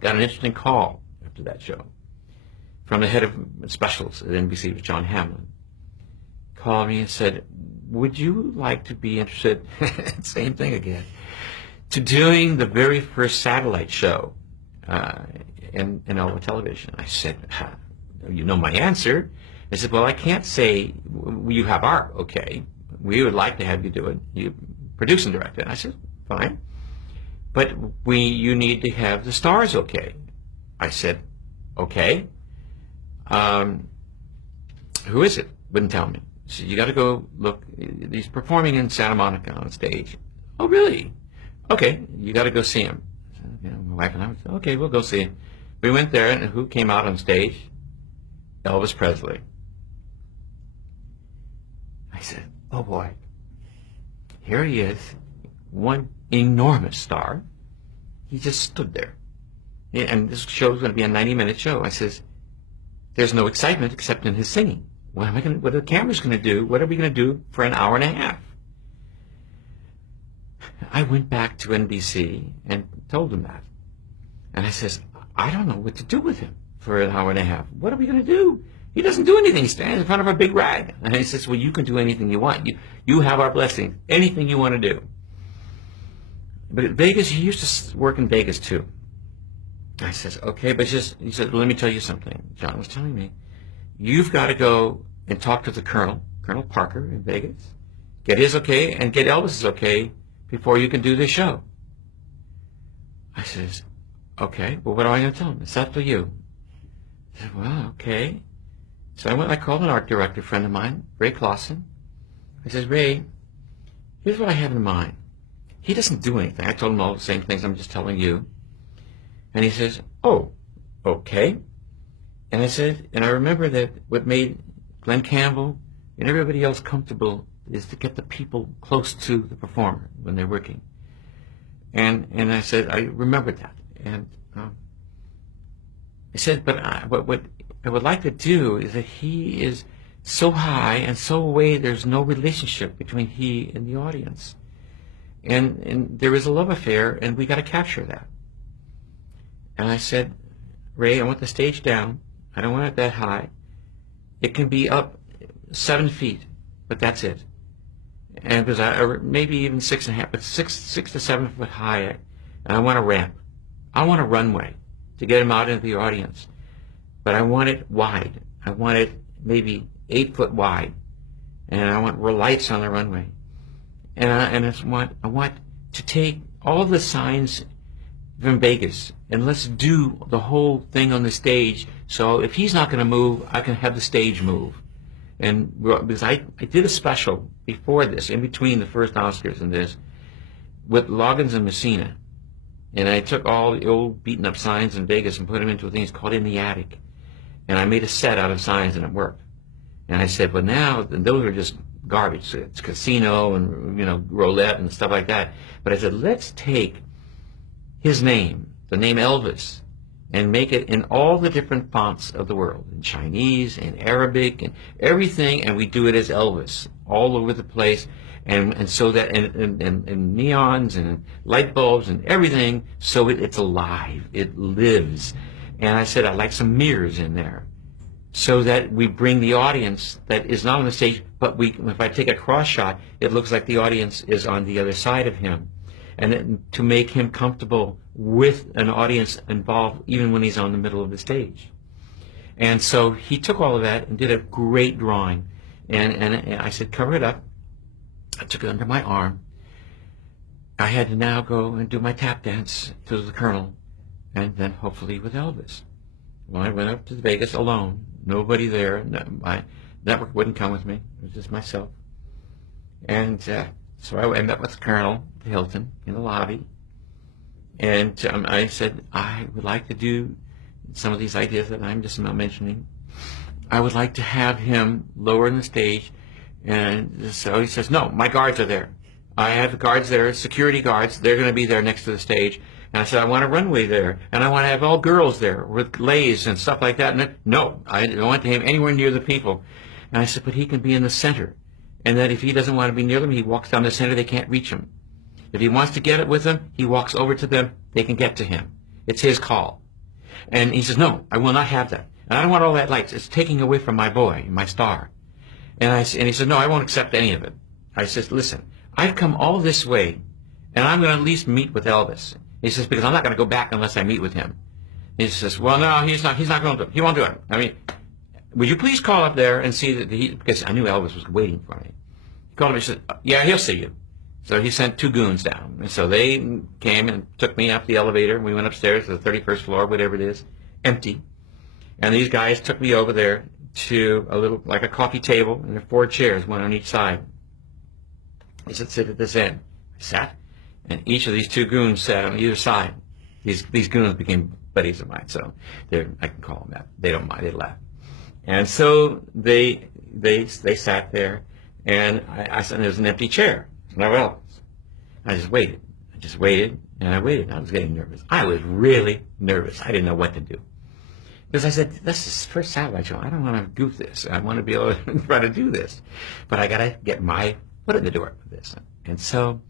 got an interesting call after that show from the head of specials at NBC, was John Hamlin. Called me and said, would you like to be interested, same thing again, to doing the very first satellite show in Aloha television? I said, you know my answer. I said, well, I can't say you have our okay. We would like to have you do it. You produce and direct it. And I said, fine. But you need to have the stars okay. I said, okay. Who is it? Wouldn't tell me. He said, you got to go look. He's performing in Santa Monica on stage. Oh, really? Okay, you got to go see him. So, my wife and I said, okay, we'll go see him. We went there, and who came out on stage? Elvis Presley. I said, oh boy, here he is, one enormous star. He just stood there. And this show was going to be a 90-minute show. I says, there's no excitement except in his singing. What are the cameras going to do? What are we going to do for an hour and a half? I went back to NBC and told him that. And I says, I don't know what to do with him for an hour and a half. What are we going to do? He doesn't do anything. He stands in front of a big rag. And he says, well, you can do anything you want. You have our blessing. Anything you want to do. But at Vegas, he used to work in Vegas too. I says, okay, but he said, well, let me tell you something. John was telling me, you've got to go and talk to the Colonel Parker in Vegas, get his okay and get Elvis's okay before you can do this show. I says, okay, well, what am I going to tell him? It's up to you. I said, well, okay. So I called an art director friend of mine, Ray Clausen. I said, Ray, here's what I have in mind. He doesn't do anything. I told him all the same things I'm just telling you. And he says, oh, okay. And I said, and I remember that what made Glenn Campbell and everybody else comfortable is to get the people close to the performer when they're working. And I said, I remembered that. And I said, but what I would like to do is that he is so high and so away there's no relationship between he and the audience. And there is a love affair, and we got to capture that. And I said, Ray, I want the stage down. I don't want it that high. It can be up 7 feet, but that's it. And because maybe even 6.5, but 6 to 7 foot high. And I want a ramp. I want a runway to get him out into the audience. But I want it wide. I want it maybe 8 foot wide. And I want lights on the runway. And I want to take all of the signs from Vegas and let's do the whole thing on the stage. So if he's not going to move, I can have the stage move. And because I did a special before this, in between the first Oscars and this, with Loggins and Messina. And I took all the old beaten up signs in Vegas and put them into a thing called In the Attic. And I made a set out of signs and it worked. And I said, well now, those are just garbage. It's casino and, roulette and stuff like that. But I said, let's take his name, the name Elvis, and make it in all the different fonts of the world, in Chinese, in Arabic, and everything, and we do it as Elvis, all over the place, and so that, and neons, and light bulbs, and everything, so it's alive, it lives. And I said, I'd like some mirrors in there, so that we bring the audience that is not on the stage, but if I take a cross shot, it looks like the audience is on the other side of him. And then to make him comfortable with an audience involved even when he's on the middle of the stage. And so he took all of that and did a great drawing. And I said, cover it up. I took it under my arm. I had to now go and do my tap dance to the Colonel and then hopefully with Elvis. Well, I went up to Vegas alone. Nobody there. My network wouldn't come with me. It was just myself. And so I met with the Colonel at Hilton in the lobby, and I said, I would like to do some of these ideas that I'm just mentioning. I would like to have him lower in the stage, and so he says, no, my guards are there. I have the guards there, security guards. They're going to be there next to the stage. And I said, I want a runway there, and I want to have all girls there with leis and stuff like that. And no, I don't want him anywhere near the people. And I said, but he can be in the center. And that if he doesn't want to be near them, he walks down the center, they can't reach him. If he wants to get it with them, he walks over to them, they can get to him. It's his call. And he says, no, I will not have that. And I don't want all that lights. It's taking away from my boy, my star. And he said, no, I won't accept any of it. I says, listen, I've come all this way, and I'm going to at least meet with Elvis. He says, because I'm not going to go back unless I meet with him. He says, well, no, he's not going to. He won't do it. I mean, would you please call up there and see that because I knew Elvis was waiting for me. He called me and said, yeah, he'll see you. So he sent 2 goons down. And so they came and took me up the elevator. We went upstairs to the 31st floor, whatever it is, empty. And these guys took me over there to a little, like a coffee table, and there were 4 chairs, one on each side. He said, sit at this end. I sat, and each of these 2 goons sat on either side. These goons became buddies of mine, so I can call them that. They don't mind, they laugh. And so they sat there, and I said, there's an empty chair. No else. I just waited. And I waited. I was getting nervous. I was really nervous. I didn't know what to do. Because I said, this is the first satellite show. I don't want to goof this. I want to be able to try to do this. But I got to get my foot in the door for this. And so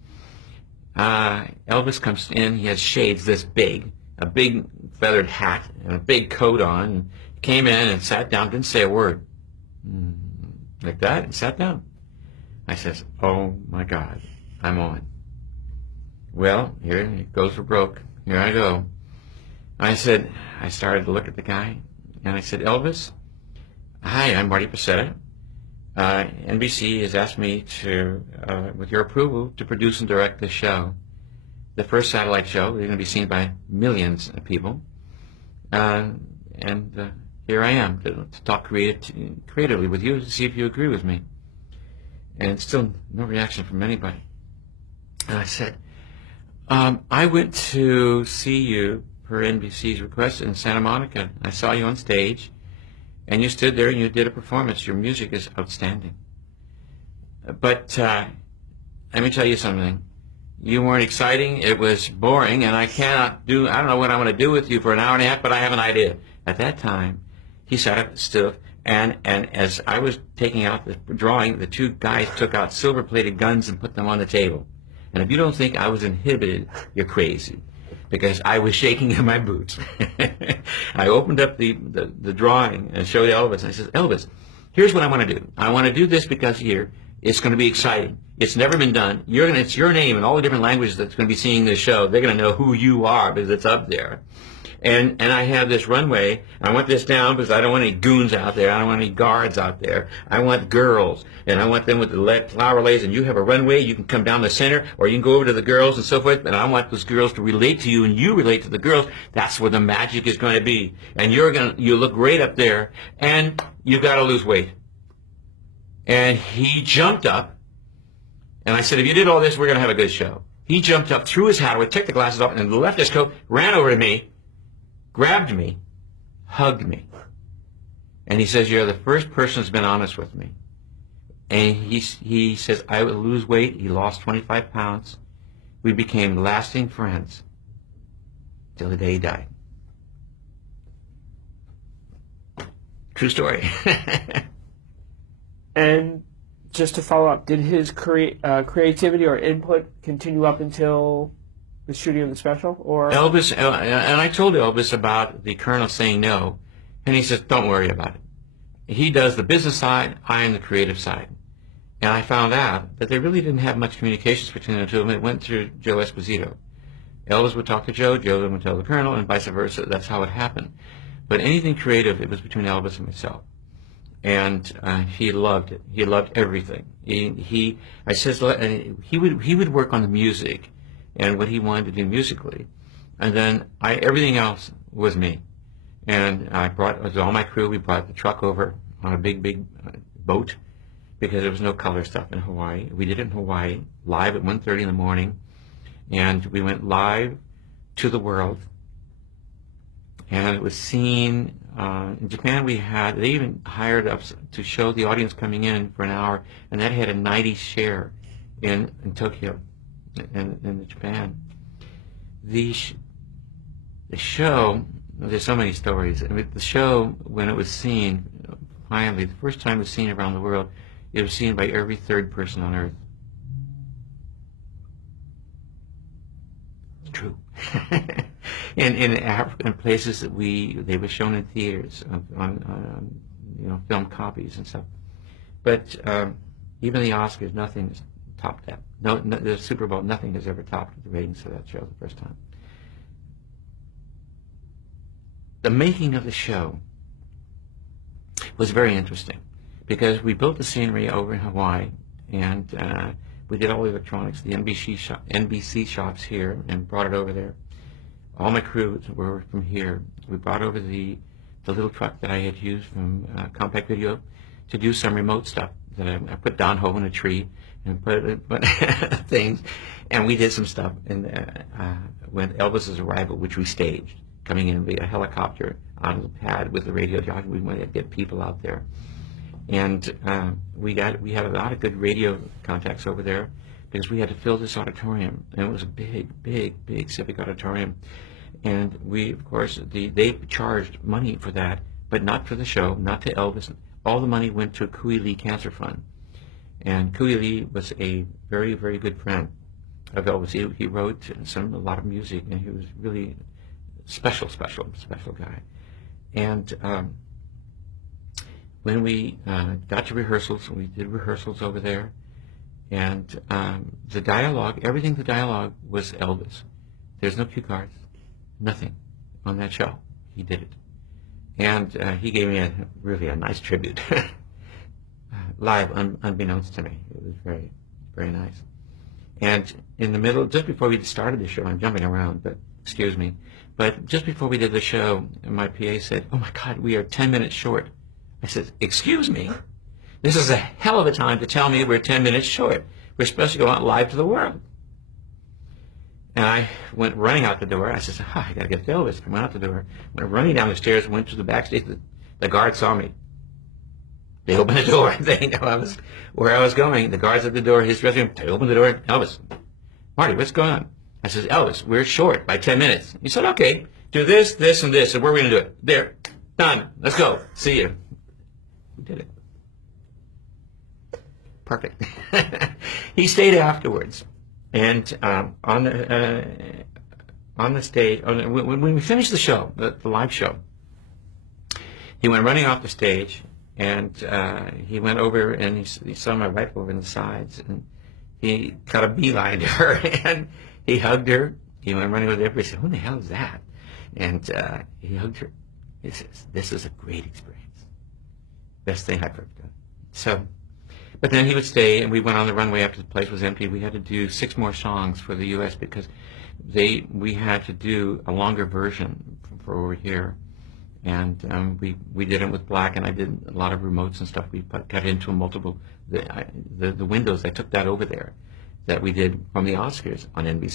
Elvis comes in. He has shades this big, a big feathered hat, and a big coat on. And came in and sat down, didn't say a word. Like that, and sat down. I says, oh my God, I'm on. Well, here it goes for broke. Here I go. I started to look at the guy, and I said, Elvis, hi, I'm Marty Pacetta. NBC has asked me to, with your approval, to produce and direct this show. The first satellite show. They're going to be seen by millions of people. And here I am to talk creatively with you to see if you agree with me. And still no reaction from anybody. And I said, I went to see you per NBC's request in Santa Monica. I saw you on stage, and you stood there and you did a performance. Your music is outstanding. But let me tell you something. You weren't exciting. It was boring, and I don't know what I want to do with you for an hour and a half, but I have an idea. At that time, he sat up stiff. And as I was taking out the drawing, the 2 guys took out silver-plated guns and put them on the table. And if you don't think I was inhibited, you're crazy, because I was shaking in my boots. I opened up the drawing and showed Elvis. And I said, Elvis, here's what I want to do. I want to do this because here it's going to be exciting. It's never been done. It's your name and all the different languages that's going to be seeing this show. They're going to know who you are because it's up there. And I have this runway. I want this down because I don't want any goons out there. I don't want any guards out there. I want girls, and I want them with the flower lace. And you have a runway. You can come down the center, or you can go over to the girls and so forth. And I want those girls to relate to you, and you relate to the girls. That's where the magic is going to be. And you look great up there, and you've got to lose weight. And he jumped up, and I said, if you did all this, we're going to have a good show. He jumped up, threw his hat away, took the glasses off, and left his coat, ran over to me, grabbed me, hugged me, and he says, you're the first person who's been honest with me. And he says, I would lose weight. He lost 25 pounds. We became lasting friends till the day he died. True story. And just to follow up, did his creativity or input continue up until the shooting of the special? Or Elvis, and I told Elvis about the Colonel saying no, and he says, don't worry about it. He does the business side, I am the creative side. And I found out that they really didn't have much communications between the two of them. It went through Joe Esposito. Elvis would talk to Joe, Joe would tell the Colonel, and vice versa. That's how it happened. But anything creative, it was between Elvis and myself. And he loved it. He loved everything. He would work on the music and what he wanted to do musically, and then everything else was me. And I brought, with all my crew, we brought the truck over on a big boat because there was no color stuff in Hawaii. We did it in Hawaii, live at 1:30 in the morning, and we went live to the world. And it was seen in Japan. They even hired us to show the audience coming in for an hour, and that had a 90 share in Tokyo, in Japan. The show, there's so many stories. I mean, the show, when it was seen, finally, the first time it was seen around the world, it was seen by every 3rd person on Earth. It's true. in African places that they were shown in theaters on film copies and stuff. But even the Oscars, nothing has topped that. No, the Super Bowl, nothing has ever topped the ratings of that show the first time. The making of the show was very interesting because we built the scenery over in Hawaii, and we did all the electronics, the NBC shops here, and brought it over there. All my crews were from here. We brought over the little truck that I had used from Compact Video to do some remote stuff. That I put Don Ho in a tree and put things, and we did some stuff. And when Elvis's arrival, which we staged, coming in via helicopter on the pad with the radio jockey, we wanted to get people out there. And we had a lot of good radio contacts over there because we had to fill this auditorium, and it was a big civic auditorium. And we, of course, they charged money for that, but not for the show, not to Elvis. All the money went to Kui Lee Cancer Fund. And Kui Lee was a very, very good friend of Elvis. He wrote a lot of music, and he was really special guy. And when we got to rehearsals, we did rehearsals over there, and the dialogue, everything the dialogue was Elvis. There's no cue cards, nothing on that show. He did it. And he gave me really a nice tribute, live, unbeknownst to me. It was very, very nice. And in the middle, just before we started the show, I'm jumping around, but excuse me, but just before we did the show, my PA said, "Oh my God, we are 10 minutes short." I said, "Excuse me? This is a hell of a time to tell me we're 10 minutes short. We're supposed to go out live to the world." And I went running out the door. I said, I got to get to Elvis. I went out the door. Went running down the stairs, went to the backstage. The guards saw me. They opened the door. They know where I was going. The guards at the door, his dressing room, they opened the door. "Elvis, Marty, what's going on?" I said, "Elvis, we're short by 10 minutes. He said, "Okay, do this, this, and this, and where are we going to do it?" "There, done. Let's go. See you." We did it. Perfect. He stayed afterwards. And on the stage, when we finished the show, the live show, he went running off the stage, and he went over and he saw my wife over in the sides, and he got a beeline to her, and he hugged her. He went running over there, and he said, "Who the hell is that?" And he hugged her. He says, "This is a great experience. Best thing I've ever done." So. But then he would stay, and we went on the runway after the place was empty. We had to do 6 more songs for the U.S. because we had to do a longer version for over here. And we did it with black, and I did a lot of remotes and stuff. We cut into multiple, the windows, I took that over there that we did from the Oscars on NBC.